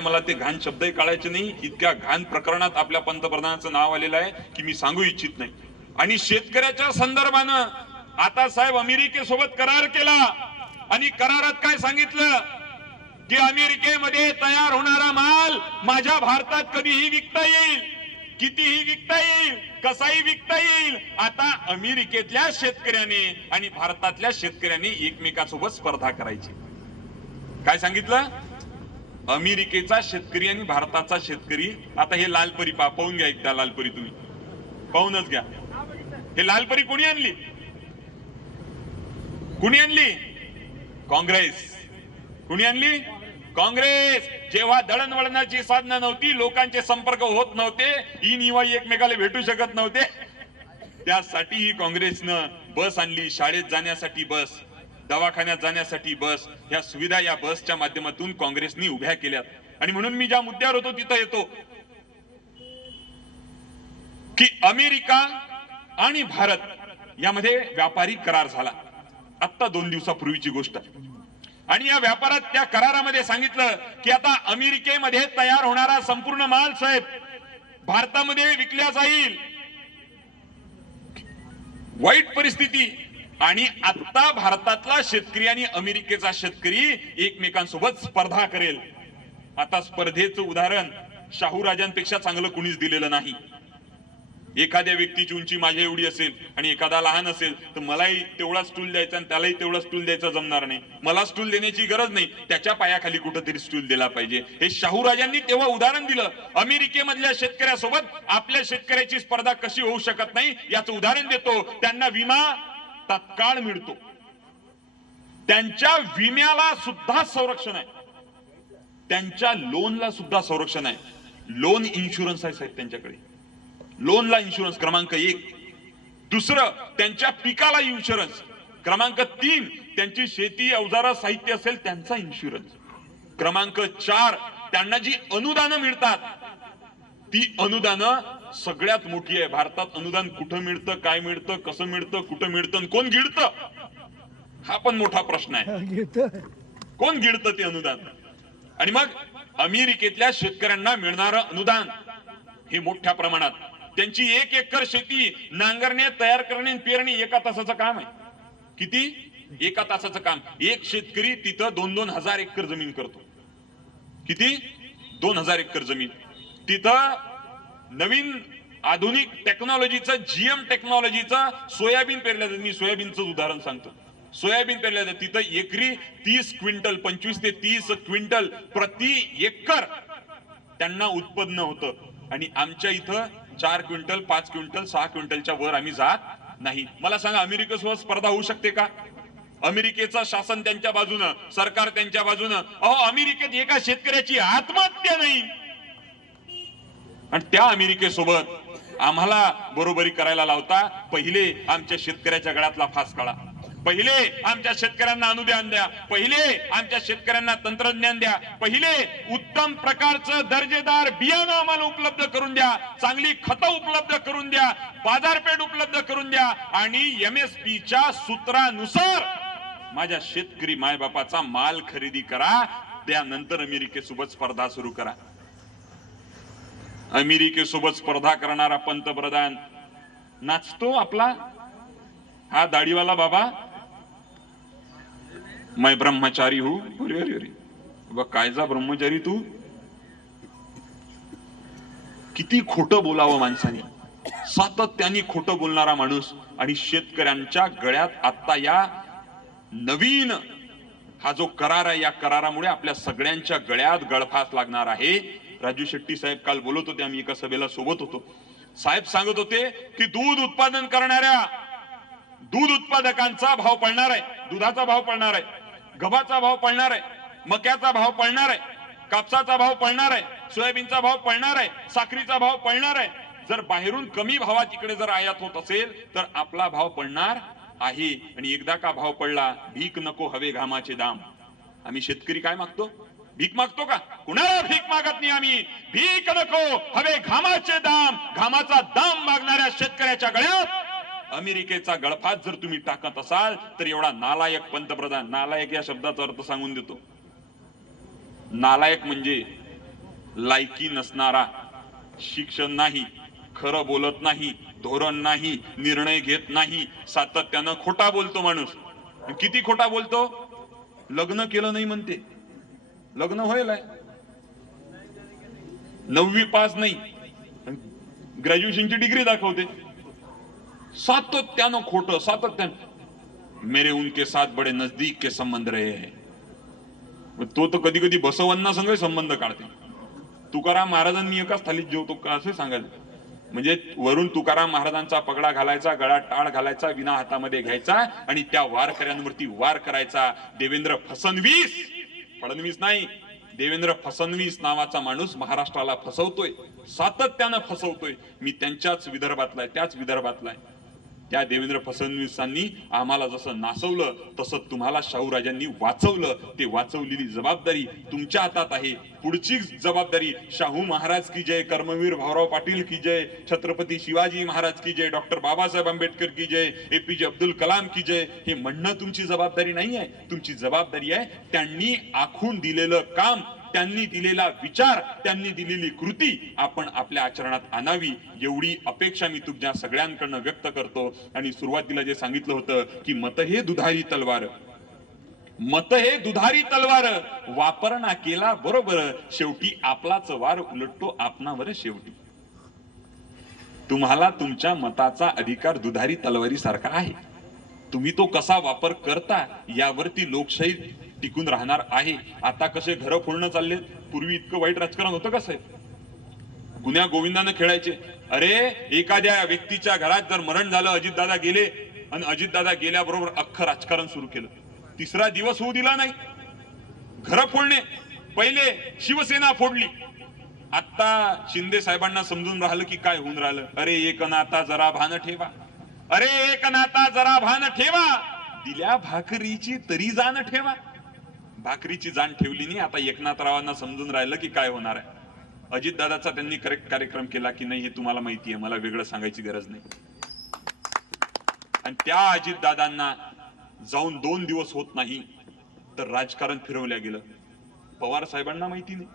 मला ते घाण शब्दही काढायचे नाही. इतक्या घाण प्रकरणात आपल्या पंतप्रधानाचं नाव आलेलं आहे की मी सांगू इच्छित नाही. आणि शेतकऱ्याच्या संदर्भानं आता साहेब अमेरिकेसोबत करार केला आणि करारात काय सांगितलं की अमेरिकेमध्ये तयार होणारा माल माझ्या भारतात कधीही विकता येईल, कितीही विकता येईल, कसाही विकता येईल. आता अमेरिकेतल्या शेतकऱ्याने आणि भारतातल्या शेतकऱ्यांनी एकमेकांसोबत स्पर्धा करायची. काय सांगितलं? अमेरिकेचा शेतकरी आणि भारताचा शेतकरी. आता हे लालपरी पाहून घ्या एकदा. लालपरी तुम्ही पाहूनच घ्या. हे लालपरी कोणी आणली? कुणी आणली? काँग्रेस. कुणी आणली? काँग्रेस. जेव्हा दळणवळणाची साधनं नव्हती, लोकांचे संपर्क होत नव्हते, इनिवाई एकमेकाला भेटू शकत नव्हते, त्यासाठी ही काँग्रेसनं बस आणली. शाळेत जाण्यासाठी बस, दवाखान्यात जाण्यासाठी बस, ह्या सुविधा या बसच्या माध्यमातून काँग्रेसनी उभ्या केल्यात. आणि म्हणून मी ज्या मुद्द्यावर होतो तिथं येतो की अमेरिका आणि भारत यामध्ये व्यापारी करार झाला. आता 2 दिवसापूर्वीची गोष्ट. आणि या व्यापारात त्या करारामध्ये सांगितलं की आता अमेरिकेमध्ये तयार होणारा संपूर्ण माल साहेब भारतामध्ये विकला जाईल. वाईट परिस्थिती. आणि आता भारतातला शेतकरी आणि अमेरिकेचा शेतकरी एकमेकांसोबत स्पर्धा करेल. आता स्पर्धेचं उदाहरण शाहू राजांपेक्षा चांगलं कुणीच दिलेलं नाही. एखाद्या व्यक्तीची उंची माझ्या एवढी असेल आणि एखादा लहान असेल तर मलाही तेवढा स्टूल द्यायचा आणि त्यालाही तेवढा स्टूल द्यायचा जमणार नाही. मला स्टूल देण्याची गरज नाही, त्याच्या पायाखाली कुठेतरी स्टूल दिला पाहिजे. हे शाहू राजांनी तेव्हा उदाहरण दिलं. अमेरिकेमधल्या शेतकऱ्यासोबत आपल्या शेतकऱ्याची स्पर्धा कशी होऊ शकत नाही याचं उदाहरण देतो. त्यांना विमा तत्काळ मिळतो, त्यांच्या विम्याला सुद्धा संरक्षण आहे, त्यांच्या लोनला सुद्धा संरक्षण आहे. लोन इन्शुरन्स आहे साहेब त्यांच्याकडे. लोनला इन्शुरन्स क्रमांक 1. दुसरं, त्यांच्या पिकाला इन्शुरन्स. क्रमांक 3, त्यांची शेती अवजारा साहित्य असेल त्यांचा इन्शुरन्स. क्रमांक 4, त्यांना जी अनुदानं मिळतात ती अनुदानं सगळ्यात मोठी आहे. भारतात अनुदान कुठं मिळतं, काय मिळतं, कसं मिळतं, कुठं मिळतं, कोण गिळतं, हा पण मोठा प्रश्न आहे. कोण गिळतं ते अनुदान? आणि मग अमेरिकेतल्या शेतकऱ्यांना मिळणारं अनुदान हे मोठ्या प्रमाणात. त्यांची 1 एकर शेती नांगरणे, तयार करणे, पेरणे 1 तासाचं काम आहे. किती? 1 तासाचं काम. एक शेतकरी तिथं 2-2 हजार एकर जमीन करतो. किती? 2,000 एकर जमीन. तिथं नवीन आधुनिक टेक्नॉलॉजीचं, जीएम टेक्नॉलॉजीचं सोयाबीन पेरल्या जातं. मी सोयाबीनचं उदाहरण सांगतो. सोयाबीन पेरल्या जातं. तिथं एकरी 30 क्विंटल, 25 ते 30 क्विंटल प्रति एकर त्यांना उत्पन्न होतं. आणि आमच्या इथं 4 क्विंटल, 5 क्विंटल, 6 क्विंटलच्या वर आम्ही जात नाही. मला सांगा, अमेरिकेसोबत स्पर्धा होऊ शकते का? अमेरिकेचं शासन त्यांच्या बाजूनं, सरकार त्यांच्या बाजूनं. अहो, अमेरिकेत एका शेतकऱ्याची आत्महत्या नाही. आणि त्या अमेरिकेसोबत आम्हाला बरोबरी करायला लावता. पहिले आमच्या शेतकऱ्याच्या गळ्यातला फास काढा. पहिले आमच्या शेतकऱ्यांना अनुदान द्या. पहिले आमच्या शेतकऱ्यांना तंत्रज्ञान द्या. पहिले उत्तम प्रकारचं दर्जेदार बियाणं आम्हाला उपलब्ध करून द्या. चांगली खतं उपलब्ध करून द्या. बाजारपेठ उपलब्ध करून द्या. आणि MSPच्या सूत्रानुसार माझ्या शेतकरी मायबापाचा माल खरेदी करा. त्यानंतर अमेरिकेसोबत स्पर्धा सुरू करा. अमेरिकेसोबत स्पर्धा करणारा पंतप्रधान नाचतो आपला हा दाढीवाला बाबा. मैं ब्रह्मचारी हूं. अरे अरे अरे, कायचा ब्रह्मचारी तू? किती खोटं बोलावं माणसाने. सातत्याने खोटं बोलणारा माणूस. आणि शेतकऱ्यांच्या गळ्यात आता या नवीन हा जो करार आहे, या करारामुळे आपल्या सगळ्यांच्या गळ्यात गळफास लागणार आहे. राजू शेट्टी साहेब काल बोलत होते, आम्ही एका सभेला सोबत होतो. साहेब सांगत होते की दूध उत्पादन करणाऱ्या दूध उत्पादकांचा भाव पडणार आहे, दुधाचा भाव पडणार आहे, गव्हाचा भाव पडणार आहे, मक्याचा भाव पडणार आहे, कापसाचा भाव पडणार आहे, सोयाबीनचा भाव पडणार आहे, साखरीचा भाव पडणार आहे. जर बाहेरून कमी भावात इकडे जर आयात होत असेल तर आपला भाव पडणार आहे. आणि एकदा का भाव पडला, भीक नको हवे घामाचे दाम. आम्ही शेतकरी काय मागतो? भीक मागतो का? कुणाला भीक मागत नाही आम्ही. भीक नको हवे घामाचे दाम. घामाचा दाम मागणाऱ्या शेतकऱ्याच्या गळ्यात अमेरिकेचा गळफास जर तुम्ही टाकत असाल तर एवढा नालायक पंतप्रधान. नालायक या शब्दाचा अर्थ सांगून देतो. नालायक म्हणजे लायकी नसणारा, शिक्षण नाही, खरं बोलत नाही, धोरण नाही, निर्णय घेत नाही, सातत्यानं खोटा बोलतो माणूस. किती खोटा बोलतो? लग्न केलं नाही म्हणते, लग्न होईल, 9वी पास नाही, ग्रॅज्युएशनची डिग्री दाखवते. सातत्यानं खोटं, सातत्यानं. मेरे उनके साथ बड़े नजदीक के संबंध रहे हैं. तो तर कधी कधी बसवांना संग संबंध काढते. तुकाराम महाराजांनी एकाच थालीत जेवतो का असे सांगायचं. म्हणजे वरून तुकाराम महाराजांचा पगडा घालायचा, गळ्यात टाळ घालायचा, विना हातामध्ये घ्यायचा आणि त्या वारकऱ्यांवरती वार करायचा. देवेंद्र फडणवीस नाही, देवेंद्र फडणवीस नावाचा माणूस महाराष्ट्राला फसवतोय, सातत्यानं फसवतोय. मी त्यांच्याच विदर्भातलाय, त्याच विदर्भातलाय. त्या देवेंद्र फडणवीसांनी आम्हाला जसं नासवलं तसं तुम्हाला शाहूराजांनी वाचवलं. ते वाचवलेली जबाबदारी तुमच्या हातात आहे. पुढची जबाबदारी शाहू महाराज की जय, कर्मवीर भाऊराव पाटील की जय, छत्रपती शिवाजी महाराज की जय, डॉक्टर बाबासाहेब आंबेडकर की जय, एपीजे अब्दुल कलाम की जय, हे म्हणणं तुमची जबाबदारी नाही आहे. तुमची जबाबदारी आहे त्यांनी आखून दिलेलं काम, त्यांनी दिलेला विचार, त्यांनी दिलेली कृती आपण आपल्या आचरणात आणावी, एवढी अपेक्षा मी तुमच्या सगळ्यांकडनं व्यक्त करतो. आणि सुरुवातीला जे सांगितलं होतं की मत हे दुधारी तलवार, मत हे दुधारी तलवार, वापरणा केला बरोबर, शेवटी आपलाच वार उलटतो आपणावर शेवटी. तुम्हाला तुमच्या मताचा अधिकार दुधारी तलवारी सारखा आहे. तुम्ही तो कसा वापर करता यावरती लोकशाही टिकून राहणार आहे. आता कसे घर फोडणं चालले, पूर्वी इतकं वाईट राजकारण होतं का साहेब? गुन्ह्या गोविंदानं खेळायचे. अरे एखाद्या व्यक्तीच्या घरात जर मरण झालं, अजितदादा गेले आणि अजितदादा गेल्याबरोबर अख्खं राजकारण सुरू केलं. तिसरा दिवस होऊ दिला नाही, घर फोडणे. पहिले शिवसेना फोडली, आता शिंदे साहेबांना समजून राहिलं की काय होऊन राहिलं. अरे एक नाता जरा भान ठेवा, अरे एक नाता जरा भान ठेवा, दिल्या भाकरीची तरी जाण ठेवा. भाकरीची जाण ठेवली नाही. आता एकनाथरावांना समजून राहिलं की काय होणार आहे. अजितदादाचा त्यांनी करेक्ट कार्यक्रम केला की नाही हे तुम्हाला माहिती आहे, मला वेगळं सांगायची गरज नाही. आणि त्या अजितदादांना जाऊन 2 दिवस होत नाही तर राजकारण फिरवल्या गेलं. पवार साहेबांना माहिती नाही,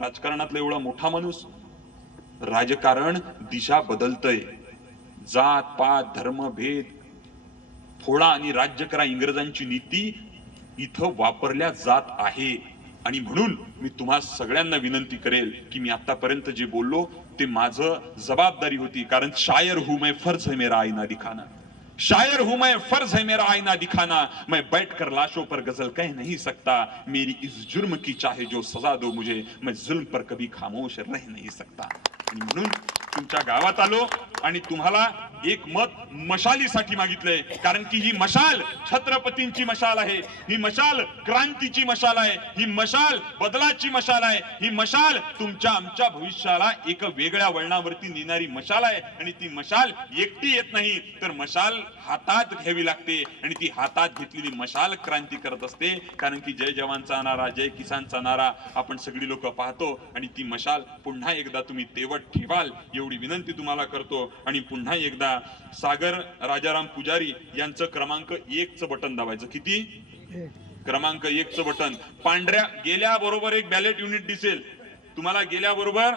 राजकारणातला एवढा मोठा माणूस. राजकारण दिशा बदलतय. जात पात धर्म भेद फोडा आणि राज्य करा, इंग्रजांची नीती इथं वापरल्या जात आहे. आणि म्हणून मी तुम्हा सगळ्यांना विनंती करेल की मी आतापर्यंत जे बोललो ते माझं जबाबदारी होती. कारण शायर हूं मैं, फर्ज है मेरा आईना दिखाना. शायर हूं मैं, फर्ज है मेरा आईना दिखाना. मैं बैठकर लाशों पर गजल कह नहीं सकता. मेरी इस जुर्म की चाहे जो सजा दो मुझे, मैं जुल्म पर कभी खामोश रह नहीं सकता. आणि म्हणून तुमच्या गावात आलो आणि तुम्हाला एक मत मशालीसाठी मागितलंय. कारण की ही मशाल छत्रपतींची मशाल आहे, ही मशाल क्रांतीची मशाल आहे, ही मशाल बदलाची मशाल आहे, ही मशाल तुमच्या आमच्या भविष्याला एक वेगळ्या वळणावरती नेणारी मशाल आहे. आणि ती मशाल एकटी येत नाही, तर मशाल हातात घ्यावी लागते. आणि ती हातात घेतलेली मशाल क्रांती करत असते. कारण की जय जवानचा नारा, जय किसानचा नारा आपण सगळी लोक पाहतो. आणि ती मशाल पुन्हा एकदा तुम्ही तेवत ठेवाल एवढी विनंती तुम्हाला करतो. आणि पुन्हा एकदा सागर राजाराम पुजारी यांचं क्रमांक 1चं बटन दाबायचं. किती? क्रमांक 1चं बटन. पांढऱ्या गेल्याबरोबर एक बॅलेट युनिट दिसेल तुम्हाला, गेल्याबरोबर